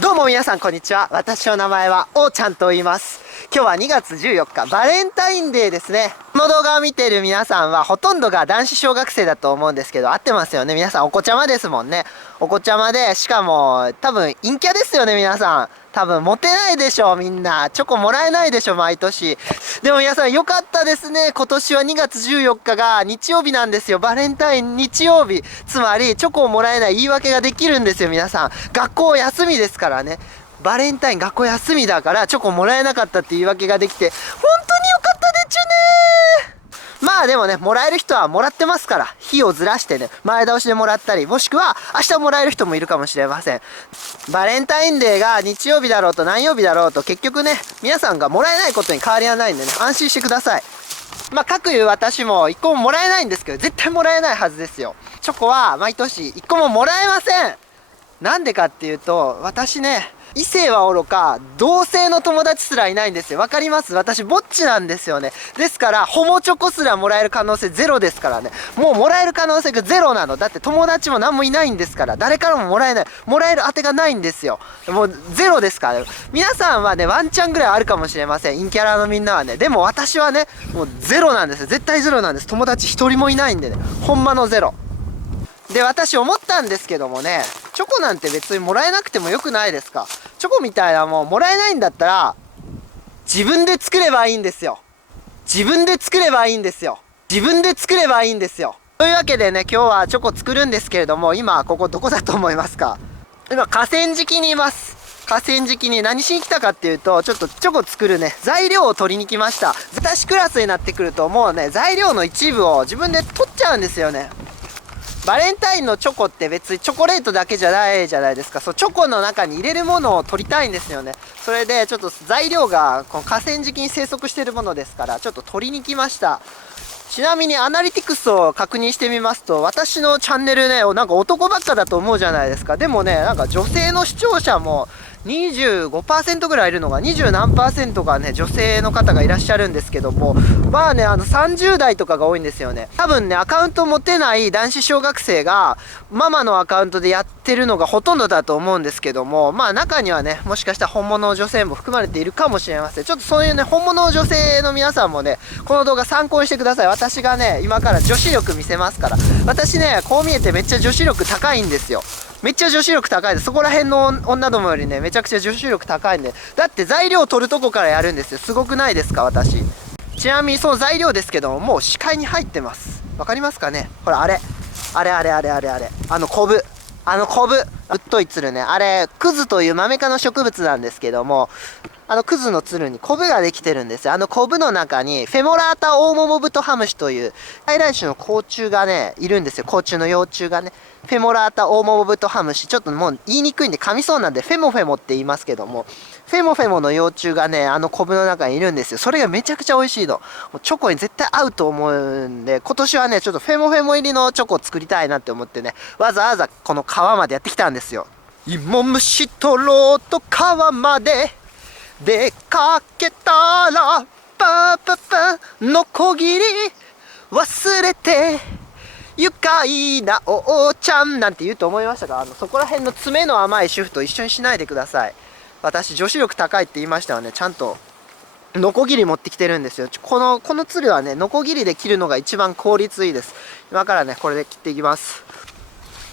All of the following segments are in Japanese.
どうも皆さんこんにちは。私の名前はおーちゃんと言います。今日は2月14日バレンタインデーですね。この動画を見ている皆さんはほとんどが男子小学生だと思うんですけど、合ってますよね。皆さんお子ちゃまですもんね。お子ちゃまで、しかも多分陰キャですよね。皆さん多分モテないでしょ。みんなチョコもらえないでしょ、毎年。でも皆さん良かったですね。今年は2月14日が日曜日なんですよ。バレンタイン日曜日。つまりチョコをもらえない言い訳ができるんですよ。皆さん学校休みですからね。バレンタイン学校休みだからチョコもらえなかったって言い訳ができて、本当に良かったでちゅね。まあでもね、もらえる人はもらってますから、日をずらしてね、前倒しでもらったり、もしくは明日もらえる人もいるかもしれません。バレンタインデーが日曜日だろうと何曜日だろうと、結局ね、皆さんがもらえないことに変わりはないんでね、安心してください。まあ、かくいう私も1個ももらえないんですけど、絶対もらえないはずですよ。チョコは毎年1個ももらえません。なんでかっていうと、私ね、異性はおろか、同性の友達すらいないんですよ。わかります？私、ぼっちなんですよね。ですから、ホモチョコすらもらえる可能性ゼロですからね。もうもらえる可能性がゼロなの。だって友達も何もいないんですから。誰からももらえない。もらえる当てがないんですよ。もうゼロですから。皆さんはね、ワンチャンぐらいあるかもしれません。陰キャラのみんなはね。でも私はね、もうゼロなんですよ。絶対ゼロなんです。友達一人もいないんでね。ほんまのゼロ。で、私思ったんですけどもね、チョコなんて別にもらえなくてもよくないですか。チョコみたいなもんもらえないんだったら、自分で作ればいいんですよ。自分で作ればいいんですよ。自分で作ればいいんですよ。というわけでね、今日はチョコ作るんですけれども、今、ここどこだと思いますか？今、河川敷にいます。河川敷に何しに来たかっていうと、ちょっとチョコ作るね、材料を取りに来ました。私クラスになってくると、もうね、材料の一部を自分で取っちゃうんですよね。バレンタインのチョコって別にチョコレートだけじゃないじゃないですか。そう、チョコの中に入れるものを取りたいんですよね。それでちょっと材料がこの河川敷に生息しているものですから、ちょっと取りに来ました。ちなみにアナリティクスを確認してみますと、私のチャンネルね、なんか男ばっかだと思うじゃないですか。でもね、なんか女性の視聴者も25% ぐらいいるのが、20何%がね、女性の方がいらっしゃるんですけども、まあね、30代とかが多いんですよね。多分ね、アカウント持てない男子小学生が、ママのアカウントでやってるのがほとんどだと思うんですけども、まあ中にはね、もしかしたら本物の女性も含まれているかもしれません。ちょっとそういうね、本物の女性の皆さんもね、この動画参考にしてください。私がね、今から女子力見せますから。私ね、こう見えてめっちゃ女子力高いんですよ。めっちゃ女子力高いです。そこら辺の女どもよりね、めちゃくちゃ女子力高いんで。だって材料取るとこからやるんですよ。すごくないですか、私。ちなみにその材料ですけども、もう視界に入ってます。わかりますかね？ほら、あれ。あれあれあれあれあれ。コブ。コブ。ぶっといつるね。あれ、クズというマメ科の植物なんですけども、クズのつるにコブができてるんですよ。コブの中に、フェモラータオオモモブトハムシという、外来種の甲虫がね、いるんですよ。甲虫の幼虫がね。フェモラータオオモモブトハムシ。ちょっともう言いにくいんで噛みそうなんで、フェモフェモって言いますけども、フェモフェモの幼虫がね、コブの中にいるんですよ。それがめちゃくちゃ美味しいの。もうチョコに絶対合うと思うんで、今年はね、ちょっとフェモフェモ入りのチョコを作りたいなって思ってね、わざわざこの川までやってきたんですよ。芋虫取ろうと川まで出かけたら、パパパのこぎり忘れて愉快なおーちゃんなんて言うと思いましたが、そこら辺の爪の甘い主婦と一緒にしないでください。私女子力高いって言いましたよね。ちゃんとノコギリ持ってきてるんですよ。このつるはね、ノコギリで切るのが一番効率いいです。今からね、これで切っていきます。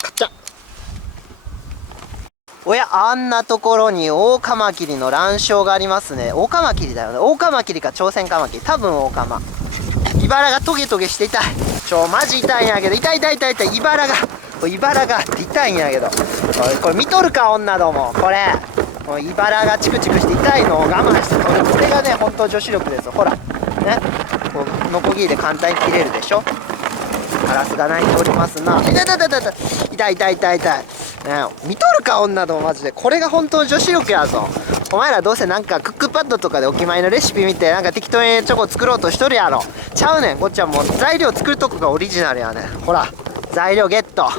カチャッ。おや、あんなところにオオカマキリの卵巣がありますね。オオカマキリだよね。オオカマキリか朝鮮カマキリ。多分オオカマ。茨がトゲトゲして痛い。マジ痛いんやけど。痛い痛い痛い痛い。茨が痛いんやけど。これ見とるか、女ども。これ。茨がチクチクして痛いのを我慢して取る。これがね、本当女子力ですよ。ほら。ね。こう、ノコギリで簡単に切れるでしょ。ガラスが泣いておりますな。痛い痛い痛い痛い痛い痛い痛い痛い。ね、見とるか、女どもマジで。これが本当女子力やぞ。お前らどうせなんかクックパッドとかでお決まりのレシピ見てなんか適当にチョコ作ろうとしとるやろ。ちゃうねん。こっちはもう材料作るとこがオリジナルやねん。ほら、材料ゲット。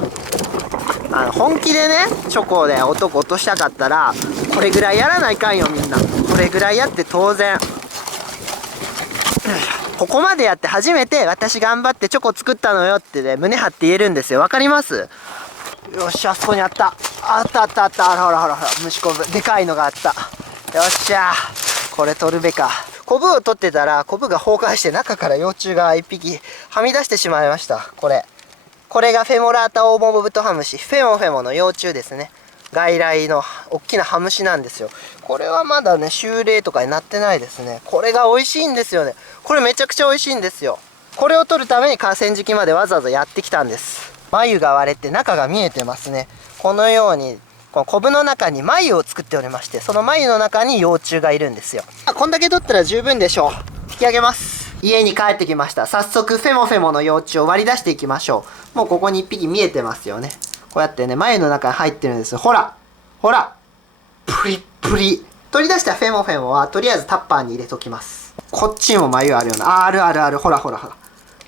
本気でね、チョコで男落としたかったら、これぐらいやらないかんよ、みんな。これぐらいやって当然。ここまでやって初めて私頑張ってチョコ作ったのよってね、胸張って言えるんですよ。わかります？よっしゃ、あそこにあった。あったあったあった。ほらほらほら、虫こぶ。でかいのがあった。よっしゃ。これ取るべか。コブを取ってたら、コブが崩壊して中から幼虫が一匹はみ出してしまいました。これ。これがフェモラータオオモブトハムシ。フェモフェモの幼虫ですね。外来の大きなハムシなんですよ。これはまだね、秋齢とかになってないですね。これが美味しいんですよね。これめちゃくちゃ美味しいんですよ。これを取るために河川敷までわざわざやってきたんです。繭が割れて中が見えてますね。このように、このコブの中に繭を作っておりまして、その繭の中に幼虫がいるんですよ。こんだけ取ったら十分でしょう。引き上げます。家に帰ってきました。早速フェモフェモの幼虫を割り出していきましょう。もうここに1匹見えてますよね。こうやってね、繭の中に入ってるんです。ほらほら、プリップリ。取り出したフェモフェモはとりあえずタッパーに入れときます。こっちにも繭あるよな。あるあるある。ほらほらほら。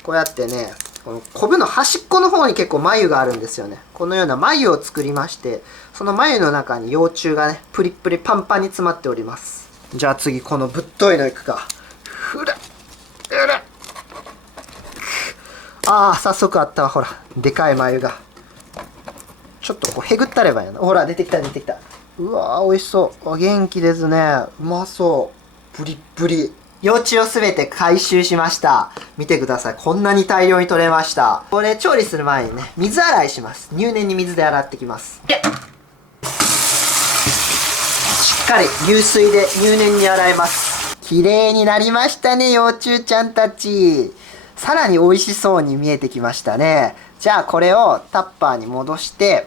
こうやってね、このコブの端っこの方に結構繭があるんですよね。このような繭を作りまして、その繭の中に幼虫がね、プリップリパンパンに詰まっております。じゃあ次、このぶっといのいくか。ふら、うら。ああ、早速あったわ。ほら、でかい繭が。ちょっとこうへぐったればいいの。ほら、出てきた出てきた。うわー、美味しそう。元気ですね。うまそう。プリップリ。幼虫をすべて回収しました。見てください。こんなに大量に取れました。これ調理する前にね、水洗いします。入念に水で洗ってきます。しっかり流水で入念に洗います。綺麗になりましたね、幼虫ちゃんたち。さらに美味しそうに見えてきましたね。じゃあこれをタッパーに戻して、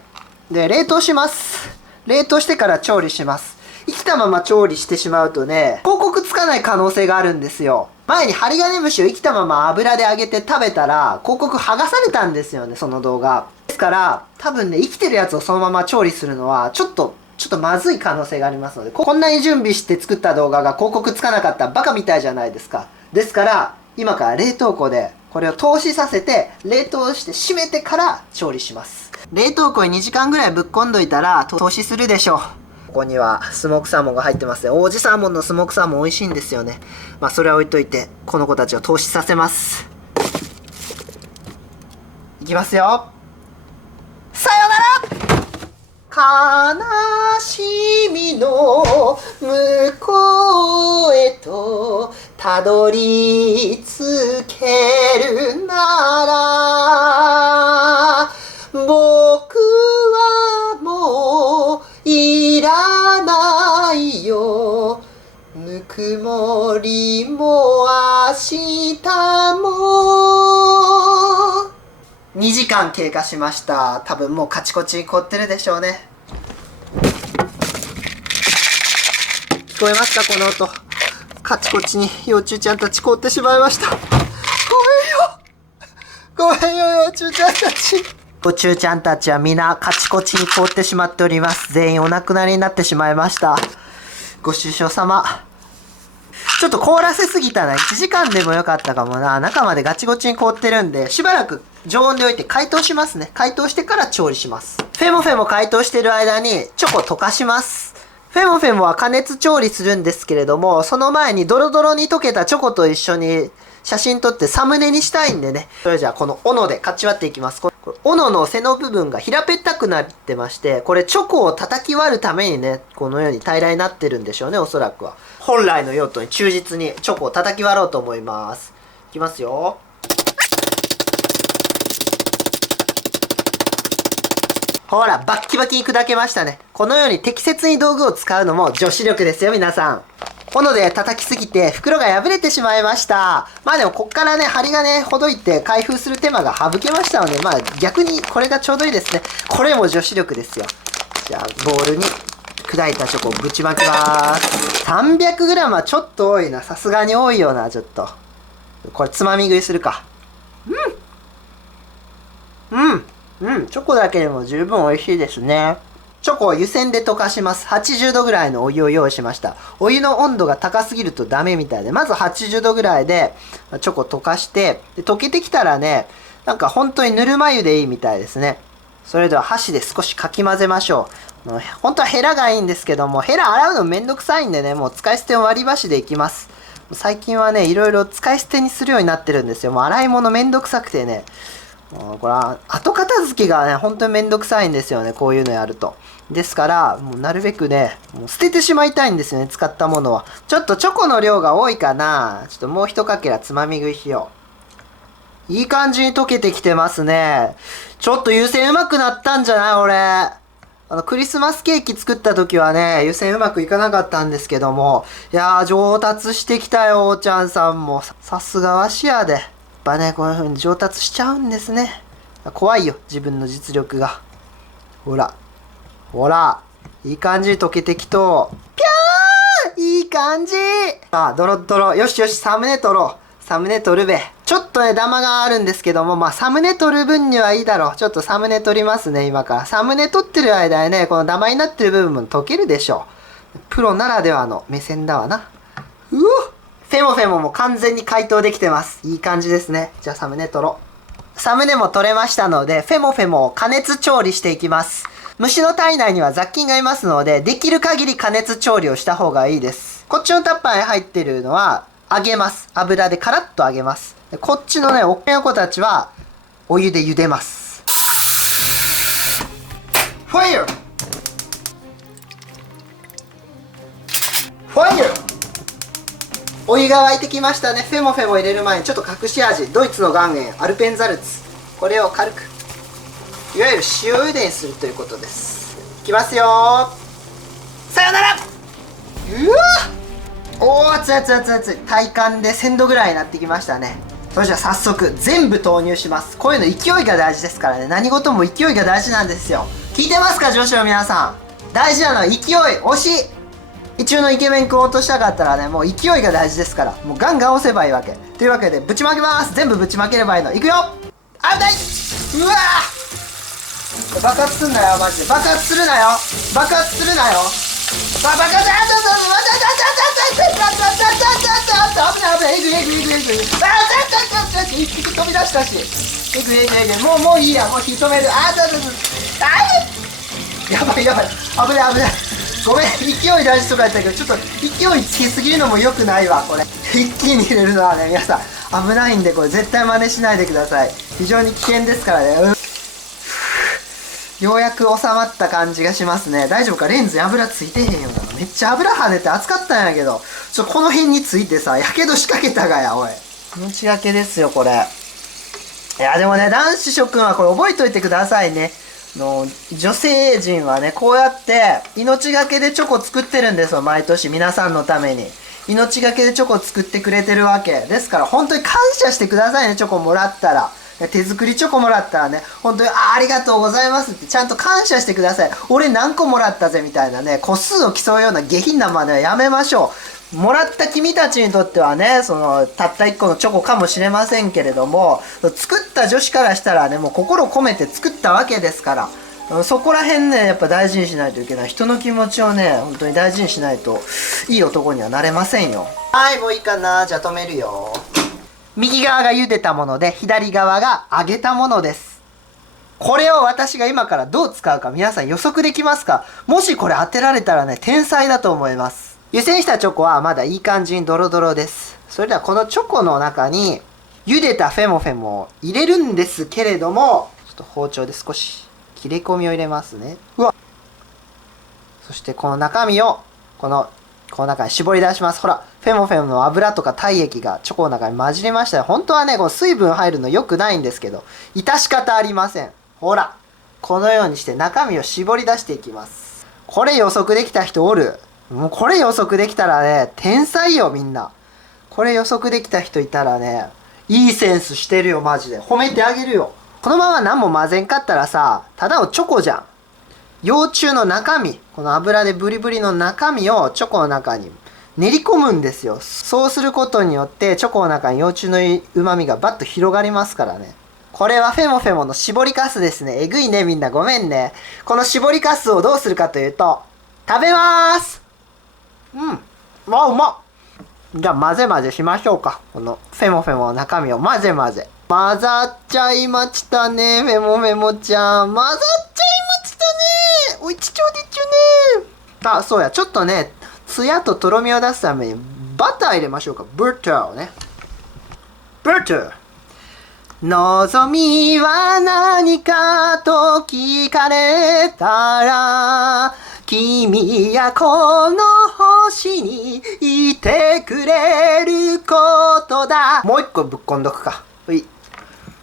で、冷凍します。冷凍してから調理します。生きたまま調理してしまうとね、広告つかない可能性があるんですよ。前にハリガネムシを生きたまま油で揚げて食べたら、広告剥がされたんですよね、その動画。ですから、多分ね、生きてるやつをそのまま調理するのは、ちょっとまずい可能性がありますので、こんなに準備して作った動画が広告つかなかったらバカみたいじゃないですか。ですから、今から冷凍庫で、これを凍死させて、冷凍して閉めてから調理します。冷凍庫に2時間ぐらいぶっこんどいたら、凍死するでしょう。ここにはスモークサーモンが入ってますね。王子サーモンのスモークサーモン美味しいんですよね。まあそれは置いといて、この子たちを凍死させます。いきますよ。さよなら。悲しみの向こうへとたどり着けるなら、僕はもういらないよ。ぬくもりも明日も。2時間経過しました。多分もうカチコチに凍ってるでしょうね。聞こえますか、この音。カチコチに幼虫ちゃんたち凍ってしまいました。ごめんよ幼虫ちゃんたち。幼虫ちゃんたちは皆カチコチに凍ってしまっております。全員お亡くなりになってしまいました。ご愁傷様。ちょっと凍らせすぎたな。1時間でもよかったかもな。中までガチゴチに凍ってるんで、しばらく常温で置いて解凍しますね。解凍してから調理します。フェモフェモ解凍してる間にチョコ溶かします。フェモフェモは加熱調理するんですけれども、その前にドロドロに溶けたチョコと一緒に写真撮ってサムネにしたいんでね。それじゃあこの斧でかち割っていきます。これ斧の背の部分が平べったくなってまして、これチョコを叩き割るためにね、このように平らになってるんでしょうね、おそらくは。本来の用途に忠実にチョコを叩き割ろうと思います。いきますよ。ほら、バッキバキに砕けましたね。このように適切に道具を使うのも女子力ですよ、皆さん。斧で叩きすぎて袋が破れてしまいました。まあでもこっからね、針金ほどいて開封する手間が省けましたので、まあ逆にこれがちょうどいいですね。これも女子力ですよ。じゃあボウルに砕いたチョコをぶちまきます。300g はちょっと多いな。さすがに多いよな、ちょっと。これつまみ食いするか。チョコだけでも十分美味しいですね。チョコを湯煎で溶かします。80度ぐらいのお湯を用意しました。お湯の温度が高すぎるとダメみたいで、まず80度ぐらいでチョコ溶かして、で溶けてきたらね、なんか本当にぬるま湯でいいみたいですね。それでは箸で少しかき混ぜましょう。本当はヘラがいいんですけども、ヘラ洗うのめんどくさいんでね、もう使い捨ての割り箸でいきます。最近はね、いろいろ使い捨てにするようになってるんですよ。もう洗い物めんどくさくてね、これは後片付けがね、本当にめんどくさいんですよね、こういうのやると。ですから、もうなるべくね、もう捨ててしまいたいんですよね、使ったものは。ちょっとチョコの量が多いかな。ちょっともう一かけらつまみ食いしよう。いい感じに溶けてきてますね。ちょっと湯煎うまくなったんじゃない俺。クリスマスケーキ作った時はね、湯煎うまくいかなかったんですけども、いやー、上達してきたよ、おーちゃんさんも。さすがわしやで。やっぱね、こういう風に上達しちゃうんですね。怖いよ、自分の実力が。ほら。ほら。いい感じに溶けてきとう。ぴゃーいい感じ。あ、ドロッドロ。よしよし、サムネ撮ろう。サムネ撮るべ。ちょっとね、ダマがあるんですけども、まあ、サムネ撮る分にはいいだろう。ちょっとサムネ撮りますね、今から。サムネ撮ってる間にね、このダマになってる部分も溶けるでしょう。プロならではの目線だわな。うおフェモフェモも完全に解凍できてます。いい感じですね。じゃあサムネ撮ろう。サムネも撮れましたので、フェモフェモを加熱調理していきます。虫の体内には雑菌がいますので、できる限り加熱調理をした方がいいです。こっちのタッパーに入ってるのは、揚げます。油でカラッと揚げます。こっちのね、おっの子たちは、お湯で茹でます。ファイヤーファイヤーお湯が沸いてきましたね。フェモフェモ入れる前にちょっと隠し味。ドイツの岩塩、アルペンザルツ。これを軽く、いわゆる塩茹でにするということです。いきますよー。さよなら。うわおー、熱い熱い熱い熱い。体感で1000度ぐらいになってきましたね。それじゃあ早速全部投入します。こういうの勢いが大事ですからね。何事も勢いが大事なんですよ。聞いてますか女子の皆さん。大事なのは勢い、推し。一応のイケメン君を落としたかったらね、もう勢いが大事ですから。もうガンガン押せばいいわけ。というわけで、ぶちまけます。全部ぶちまければいいの。いくよ。危ない。うわー爆発すんなよ、マジで。爆発するなよ。爆発するなよ。爆発危ないえぐいえぐいえぐいえぐい。飛び出したし。えぐいえぐいえぐい。もういいや。もう火止める。やばいやばい。危ない危ない。ごめん、勢い大事とか言ったけど、ちょっと勢いつきすぎるのも良くないわ、これ。一気に入れるのはね、皆さん、危ないんで、これ絶対真似しないでください。非常に危険ですからね。ようやく収まった感じがしますね。大丈夫か？レンズに油ついてへんよな。めっちゃ油跳ねて熱かったんやけど、この辺についてさ、やけどしかけたがや、おい。命がけですよ、これ。いや、でもね、男子諸君はこれ覚えといてくださいね。女性陣はね、こうやって命がけでチョコ作ってるんですよ、毎年皆さんのために。命がけでチョコ作ってくれてるわけ。ですから本当に感謝してくださいね、チョコもらったら。手作りチョコもらったらね、本当にありがとうございますってちゃんと感謝してください。俺何個もらったぜみたいなね、個数を競うような下品な真似はやめましょう。もらった君たちにとってはね、たった1個のチョコかもしれませんけれども、作った女子からしたらね、もう心込めて作ったわけですから、そこら辺ね、やっぱ大事にしないといけない。人の気持ちをね、本当に大事にしないと、いい男にはなれませんよ。はい、もういいかな。じゃあ止めるよ。右側が茹でたもので、左側が揚げたものです。これを私が今からどう使うか皆さん予測できますか？もしこれ当てられたらね、天才だと思います。湯煎したチョコはまだいい感じにドロドロです。それではこのチョコの中に、茹でたフェモフェモを入れるんですけれども、ちょっと包丁で少し切れ込みを入れますね。うわ！そしてこの中身を、この中に絞り出します。ほら、フェモフェモの油とか体液がチョコの中に混じりましたよ。本当はね、この水分入るの良くないんですけど、致し方ありません。ほら、このようにして中身を絞り出していきます。これ予測できた人おる？もうこれ予測できたらね、天才よみんな。これ予測できた人いたらね、いいセンスしてるよマジで。褒めてあげるよ。このまま何も混ぜんかったらさ、ただのチョコじゃん。幼虫の中身、この油でブリブリの中身をチョコの中に練り込むんですよ。そうすることによってチョコの中に幼虫の旨味がバッと広がりますからね。これはフェモフェモの絞りかすですね。えぐいねみんなごめんね。この絞りかすをどうするかというと、食べまーす。うまうま。じゃあ混ぜ混ぜしましょうか。このフェモフェモの中身を混ぜ混ぜ。混ざっちゃいましたね、フェモフェモちゃん。混ざっちゃいましたね。おいちちょうでちゅね。あ、そうや、ちょっとね、ツヤととろみを出すためにバター入れましょうか。バターをね。バター。望みは何かと聞かれたら、君やこの星にいてくれることだ。もう一個ぶっこんどくか。い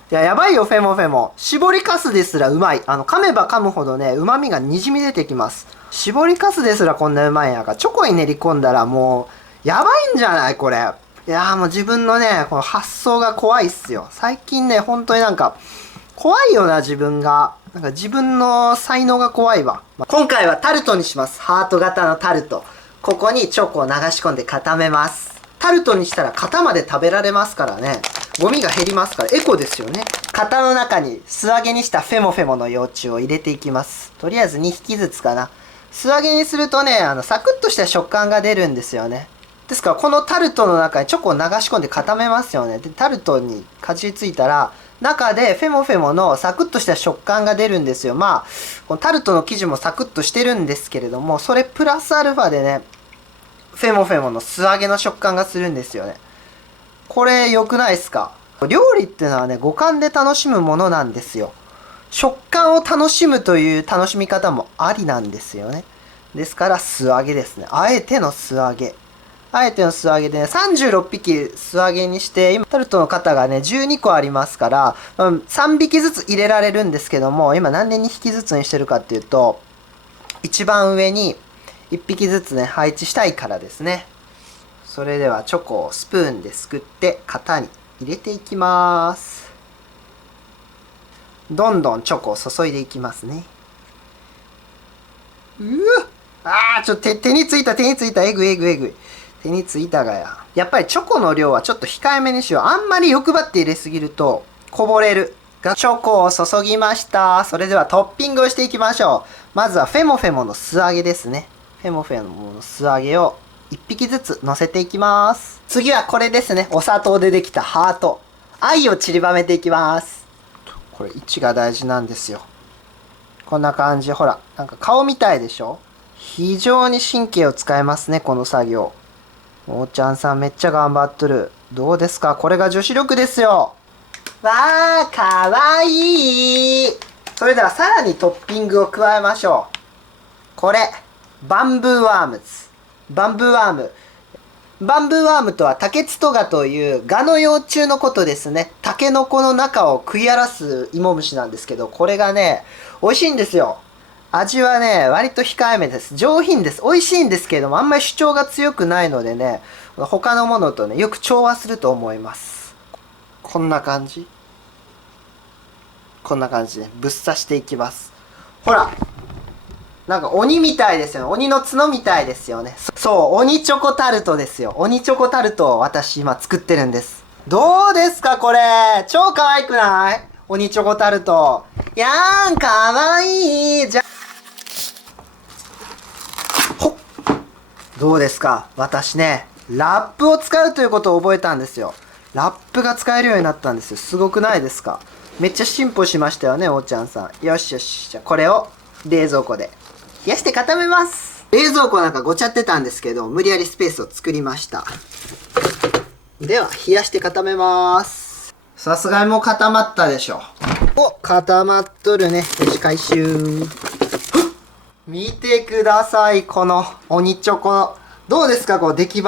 や、やばいよ、フェモフェモ。絞りかすですらうまい。噛めば噛むほどね、旨味がにじみ出てきます。絞りかすですらこんなうまいんやから、チョコに練り込んだらもう、やばいんじゃないこれ。いやーもう自分のね、この発想が怖いっすよ。最近ね、本当になんか、怖いよな、自分が。なんか自分の才能が怖いわ。今回はタルトにします。ハート型のタルト。ここにチョコを流し込んで固めます。タルトにしたら型まで食べられますからね。ゴミが減りますから、エコですよね。型の中に素揚げにしたフェモフェモの幼虫を入れていきます。とりあえず2匹ずつかな。素揚げにするとね、サクッとした食感が出るんですよね。ですから、このタルトの中にチョコを流し込んで固めますよね。で、タルトにかじりついたら、中でフェモフェモのサクッとした食感が出るんですよ。まあ、このタルトの生地もサクッとしてるんですけれども、それプラスアルファでね、フェモフェモの素揚げの食感がするんですよね。これ良くないですか？料理っていうのはね、五感で楽しむものなんですよ。食感を楽しむという楽しみ方もありなんですよね。ですから素揚げですね。あえての素揚げ。あえての素揚げでね、36匹素揚げにして、今タルトの型がね、12個ありますから、3匹ずつ入れられるんですけども、今なんで2匹ずつにしてるかっていうと、一番上に1匹ずつね、配置したいからですね。それではチョコをスプーンですくって型に入れていきます。どんどんチョコを注いでいきますね。ちょっと手についた、えぐい。手についたがや。やっぱりチョコの量はちょっと控えめにしよう。あんまり欲張って入れすぎるとこぼれる。チョコを注ぎました。それではトッピングをしていきましょう。まずはフェモフェモの素揚げですね。フェモフェモの素揚げを1匹ずつ乗せていきます。次はこれですね。お砂糖でできたハート。愛を散りばめていきます。これ位置が大事なんですよ。こんな感じ。ほら、なんか顔みたいでしょ？非常に神経を使えますね、この作業。おーちゃんさんめっちゃ頑張っとる。どうですか？これが女子力ですよ。わー、かわいい。それではさらにトッピングを加えましょう。これ、バンブーワームズ。バンブーワーム。バンブーワームとはタケツトガというガの幼虫のことですね。タケノコの中を食い荒らす芋虫なんですけど、これがね、美味しいんですよ。味はね、割と控えめです。上品です。美味しいんですけれども、あんまり主張が強くないのでね、他のものとね、よく調和すると思います。こんな感じ。こんな感じでぶっ刺していきます。ほら。なんか鬼みたいですよね。鬼の角みたいですよね。そう、鬼チョコタルトですよ。鬼チョコタルトを私今作ってるんです。どうですかこれ。超可愛くない？鬼チョコタルト。やーん、かわいい。じゃ、ほっ。どうですか？私ね、ラップを使うということを覚えたんですよ。ラップが使えるようになったんですよ。すごくないですか？めっちゃ進歩しましたよね、おーちゃんさん。よしよし。じゃあこれを冷蔵庫で冷やして固めます。冷蔵庫なんかごちゃってたんですけど、無理やりスペースを作りました。では、冷やして固めます。さすがにもう固まったでしょ。お、固まっとるね。よし、回収。見てください、この鬼チョコ。どうですか、こう出来栄え。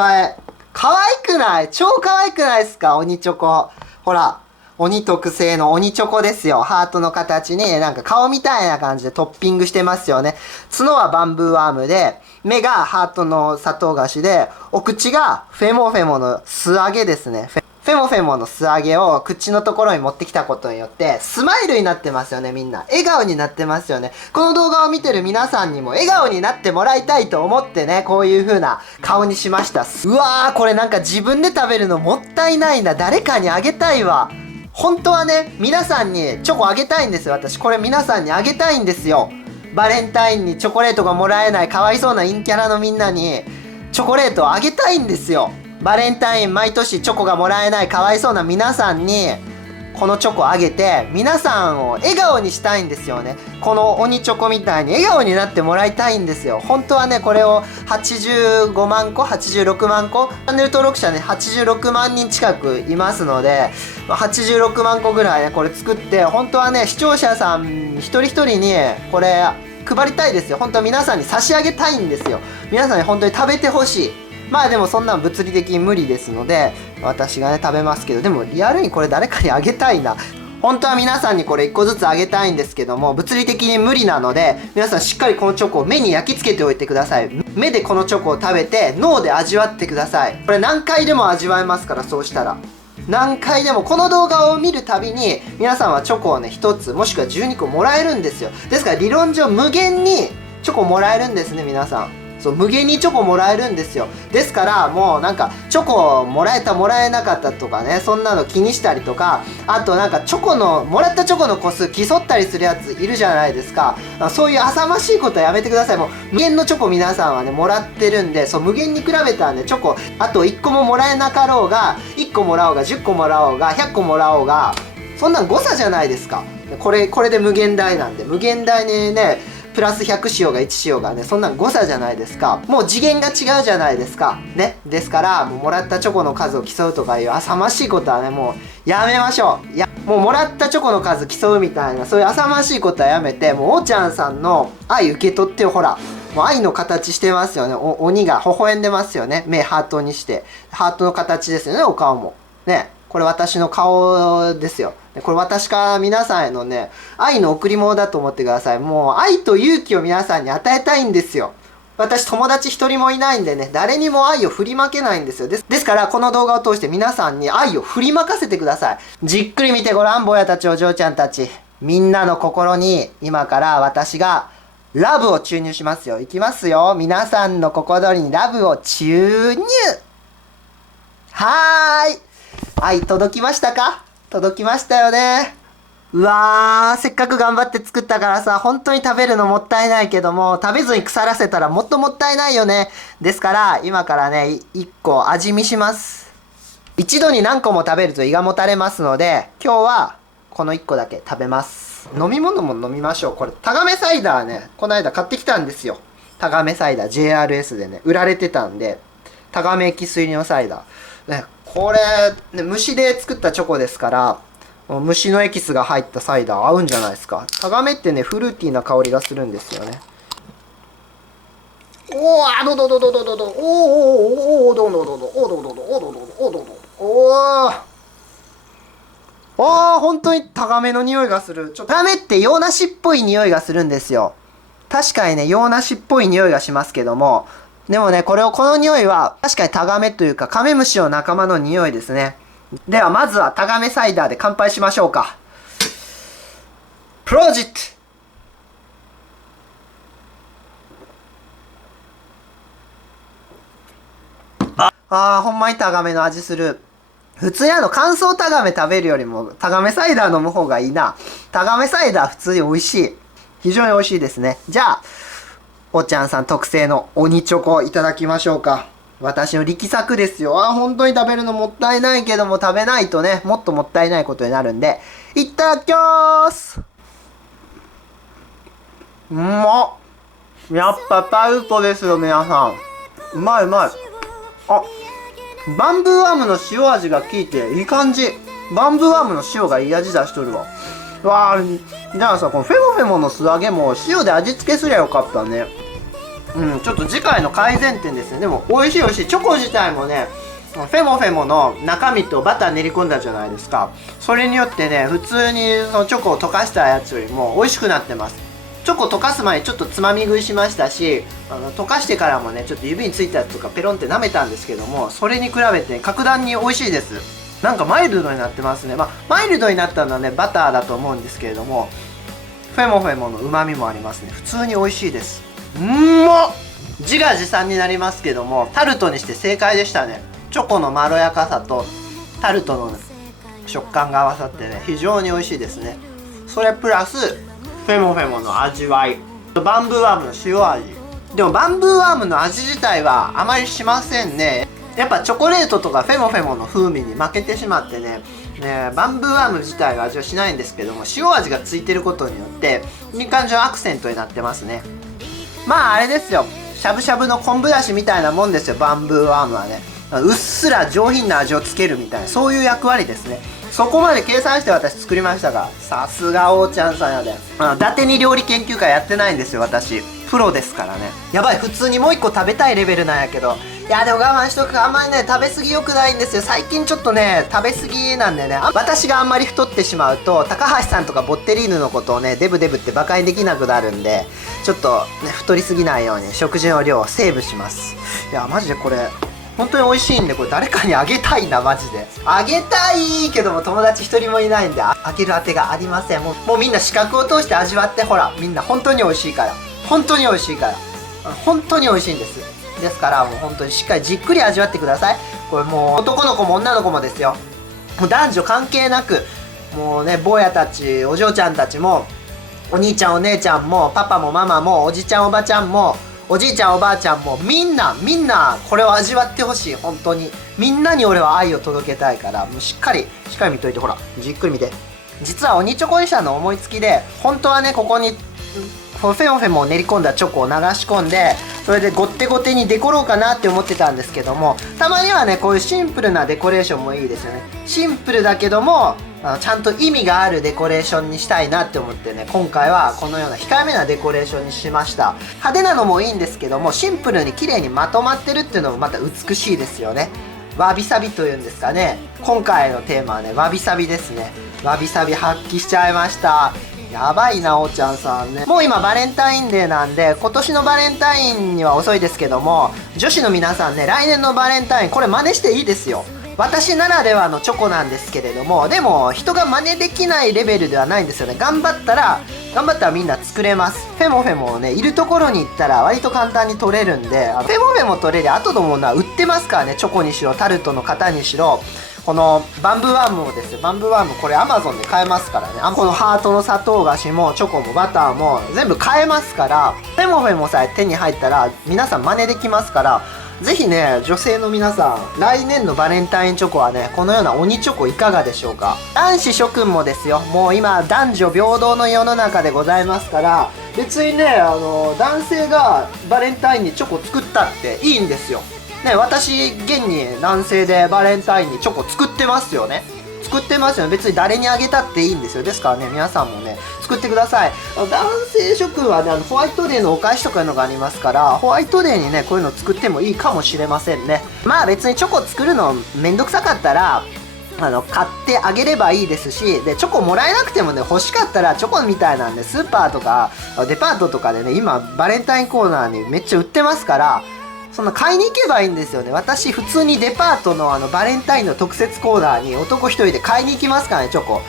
可愛くない？超可愛くないですか、鬼チョコ。ほら。鬼特製の鬼チョコですよ。ハートの形になんか顔みたいな感じでトッピングしてますよね。角はバンブーワームで、目がハートの砂糖菓子で、お口がフェモフェモの素揚げですね。フェモフェモの素揚げを口のところに持ってきたことによって、スマイルになってますよね、みんな。笑顔になってますよね。この動画を見てる皆さんにも笑顔になってもらいたいと思ってね、こういう風な顔にしました。うわー、これなんか自分で食べるのもったいないな。誰かにあげたいわ。本当はね、皆さんにチョコあげたいんですよ、私。これ皆さんにあげたいんですよ。バレンタインにチョコレートがもらえないかわいそうな陰キャラのみんなに、チョコレートをあげたいんですよ。バレンタイン毎年チョコがもらえないかわいそうな皆さんに、このチョコをあげて皆さんを笑顔にしたいんですよね。この鬼チョコみたいに笑顔になってもらいたいんですよ。本当はねこれを85万個86万個チャンネル登録者ね86万人近くいますので、86万個ぐらいねこれ作って、本当はね視聴者さん一人一人にこれ配りたいですよ。本当は皆さんに差し上げたいんですよ。皆さんに本当に食べてほしい。まあでもそんなん物理的に無理ですので私がね食べますけど、でもリアルにこれ誰かにあげたいな。本当は皆さんにこれ1個ずつあげたいんですけども物理的に無理なので、皆さんしっかりこのチョコを目に焼き付けておいてください。目でこのチョコを食べて脳で味わってください。これ何回でも味わえますから、そうしたら何回でもこの動画を見るたびに皆さんはチョコをね1つもしくは12個もらえるんですよ。ですから理論上無限にチョコもらえるんですね。皆さんそう無限にチョコもらえるんですよ。ですからもうなんかチョコもらえたもらえなかったとかね、そんなの気にしたりとか、あとなんかチョコのもらったチョコの個数競ったりするやついるじゃないですか。そういう浅ましいことはやめてください。もう無限のチョコ皆さんはねもらってるんで、そう無限に比べたらねチョコあと1個ももらえなかろうが1個もらおうが10個もらおうが100個もらおうがそんなん誤差じゃないですか。これで無限大なんで、無限大にねプラス100しようが1しようがねそんなん誤差じゃないですか。もう次元が違うじゃないですかね。ですからもうもらったチョコの数を競うとかいう浅ましいことはねもうやめましょう。もうもらったチョコの数競うみたいなそういう浅ましいことはやめて、もうおーちゃんさんの愛受け取ってよ。ほらもう愛の形してますよね。鬼が微笑んでますよね。目ハートにしてハートの形ですよね。お顔もね、これ私の顔ですよ。これ私から皆さんへのね愛の贈り物だと思ってください。もう愛と勇気を皆さんに与えたいんですよ。私友達一人もいないんでね誰にも愛を振りまけないんですよ。ですからこの動画を通して皆さんに愛を振りまかせてください。じっくり見てごらん坊やたちお嬢ちゃんたち、みんなの心に今から私がラブを注入しますよ。いきますよ。皆さんの心にラブを注入。はーい、愛届きましたか？届きましたよね。うわー、せっかく頑張って作ったからさ、本当に食べるのもったいないけども、食べずに腐らせたらもっともったいないよね。ですから今からね1個味見します。一度に何個も食べると胃がもたれますので今日はこの1個だけ食べます。飲み物も飲みましょう。これタガメサイダーねこの間買ってきたんですよ。タガメサイダー JRS でね売られてたんで、タガメエキス入りのサイダーね、これ、ね、虫で作ったチョコですから虫のエキスが入ったサイダー合うんじゃないですか。タガメってねフルーティーな香りがするんですよね。おお、あどどどどどどど、おおおおどどどどおどどどおどどどおどどおおお、本当にタガメの匂いがする。タガメって洋梨っぽい匂いがするんですよ。確かにね洋梨っぽい匂いがしますけども、でもねこの匂いは確かにタガメというかカメムシの仲間の匂いですね。ではまずはタガメサイダーで乾杯しましょうか。プロジェクトほんまにタガメの味する。普通に乾燥タガメ食べるよりもタガメサイダー飲む方がいいな。タガメサイダー普通に美味しい。非常に美味しいですね。じゃあおっちゃんさん特製の鬼チョコいただきましょうか。私の力作ですよ。本当に食べるのもったいないけども食べないとねもっともったいないことになるんでいただきまーす。うまっ。やっぱタルトですよ皆さん。うまいうまい。バンブーワームの塩味が効いていい感じ。バンブーワームの塩がいい味出しとるわ。わー、じゃあさこのフェモフェモの素揚げも塩で味付けすりゃよかったね。ちょっと次回の改善点ですね。でも美味しい美味しい。チョコ自体もねフェモフェモの中身とバター練り込んだじゃないですか。それによってね普通にそのチョコを溶かしたやつよりも美味しくなってます。チョコ溶かす前にちょっとつまみ食いしましたし、溶かしてからもねちょっと指についたやつとかペロンって舐めたんですけども、それに比べて格段に美味しいです。なんかマイルドになってますね。マイルドになったのはねバターだと思うんですけれども、フェモフェモのうまみもありますね。普通に美味しいです。まっ。自画自賛になりますけどもタルトにして正解でしたね。チョコのまろやかさとタルトの食感が合わさってね非常に美味しいですね。それプラスフェモフェモの味わい、バンブーワームの塩味。でもバンブーワームの味自体はあまりしませんね。やっぱチョコレートとかフェモフェモの風味に負けてしまってねバンブーワーム自体は味はしないんですけども、塩味がついてることによっていい感じのアクセントになってますね。まああれですよ、しゃぶしゃぶの昆布だしみたいなもんですよ、バンブーワームはね。うっすら上品な味をつけるみたいな、そういう役割ですね。そこまで計算して私作りましたが、さすがおーちゃんさんやで。伊達に料理研究会やってないんですよ、私。プロですからね。やばい、普通にもう一個食べたいレベルなんやけど。いやでも我慢しとく。あんまりね、食べ過ぎ良くないんですよ。最近ちょっとね、食べ過ぎなんでね。私があんまり太ってしまうと、高橋さんとかボッテリーヌのことをね、デブデブって馬鹿にできなくなるんで、ちょっとね、太りすぎないように食事の量をセーブします。いや、マジでこれ、本当に美味しいんで、これ誰かにあげたいな、マジで。あげたいけども友達一人もいないんで、あげるあてがありません。もうみんな視覚を通して味わって、ほら、みんな本当に美味しいから。本当に美味しいから。本当に美味しいんです。ですから、もう本当にしっかりじっくり味わってください。これもう男の子も女の子もですよ。もう男女関係なく、もうね、坊やたち、お嬢ちゃんたちも、お兄ちゃんお姉ちゃんも、パパもママも、おじちゃんおばちゃんも、おじいちゃんおばあちゃんもみんなこれを味わってほしい。本当にみんなに俺は愛を届けたいから、もうしっかり見といて。ほらじっくり見て。実は鬼チョコにしたの思いつきで、本当はねここにフェモフェモを練り込んだチョコを流し込んで、それでゴッテゴテにデコろうかなって思ってたんですけども、たまにはねこういうシンプルなデコレーションもいいですよね。シンプルだけどもちゃんと意味があるデコレーションにしたいなって思ってね、今回はこのような控えめなデコレーションにしました。派手なのもいいんですけども、シンプルに綺麗にまとまってるっていうのもまた美しいですよね。わびさびというんですかね。今回のテーマはねわびさびですね。わびさび発揮しちゃいました。やばいなおちゃんさんね。もう今バレンタインデーなんで、今年のバレンタインには遅いですけども、女子の皆さんね、来年のバレンタインこれ真似していいですよ。私ならではのチョコなんですけれども、でも人が真似できないレベルではないんですよね。頑張ったらみんな作れます。フェモフェモをねいるところに行ったら割と簡単に取れるんで、フェモフェモ取れりゃ後のものは売ってますからね。チョコにしろタルトの型にしろ、このバンブーワームもですよ。バンブーワームこれ Amazon で買えますからね。このハートの砂糖菓子もチョコもバターも全部買えますから、フェモフェモさえ手に入ったら皆さん真似できますから、ぜひね、女性の皆さん、来年のバレンタインチョコはね、このような鬼チョコいかがでしょうか。男子諸君もですよ、もう今、男女平等の世の中でございますから、別にね、男性がバレンタインにチョコ作ったっていいんですよ。ね、私、現に男性でバレンタインにチョコ作ってますよね。作ってますよね。別に誰にあげたっていいんですよ。ですからね、皆さんもね、作ってください。男性諸君はね、ホワイトデーのお返しとかいうのがありますから、ホワイトデーにね、こういうの作ってもいいかもしれませんね。まあ別にチョコ作るのめんどくさかったら、買ってあげればいいですし、で、チョコもらえなくてもね、欲しかったらチョコみたいなんで、スーパーとか、デパートとかでね、今、バレンタインコーナーにめっちゃ売ってますから、そんな買いに行けばいいんですよね。私普通にデパートのバレンタインの特設コーナーに男一人で買いに行きますからね、チョコ。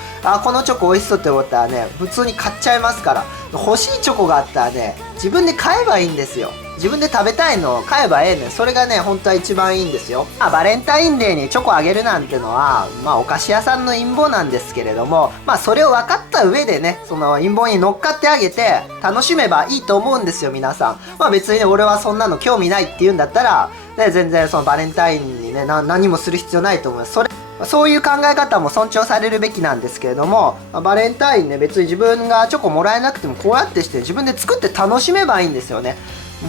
このチョコ美味しそうって思ったらね、普通に買っちゃいますから。欲しいチョコがあったらね、自分で買えばいいんですよ。自分で食べたいのを買えばええねん。それがね、本当は一番いいんですよ。バレンタインデーにチョコあげるなんてのは、お菓子屋さんの陰謀なんですけれども、それを分かった上でね、その陰謀に乗っかってあげて、楽しめばいいと思うんですよ、皆さん。別にね、俺はそんなの興味ないって言うんだったら、ね、全然そのバレンタインにね、何もする必要ないと思います。そういう考え方も尊重されるべきなんですけれども、バレンタインね、別に自分がチョコもらえなくてもこうやってして自分で作って楽しめばいいんですよね。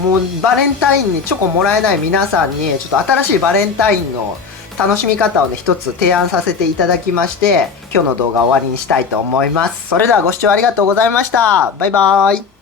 もうバレンタインにチョコもらえない皆さんにちょっと新しいバレンタインの楽しみ方をね一つ提案させていただきまして、今日の動画を終わりにしたいと思います。それではご視聴ありがとうございました。バイバーイ。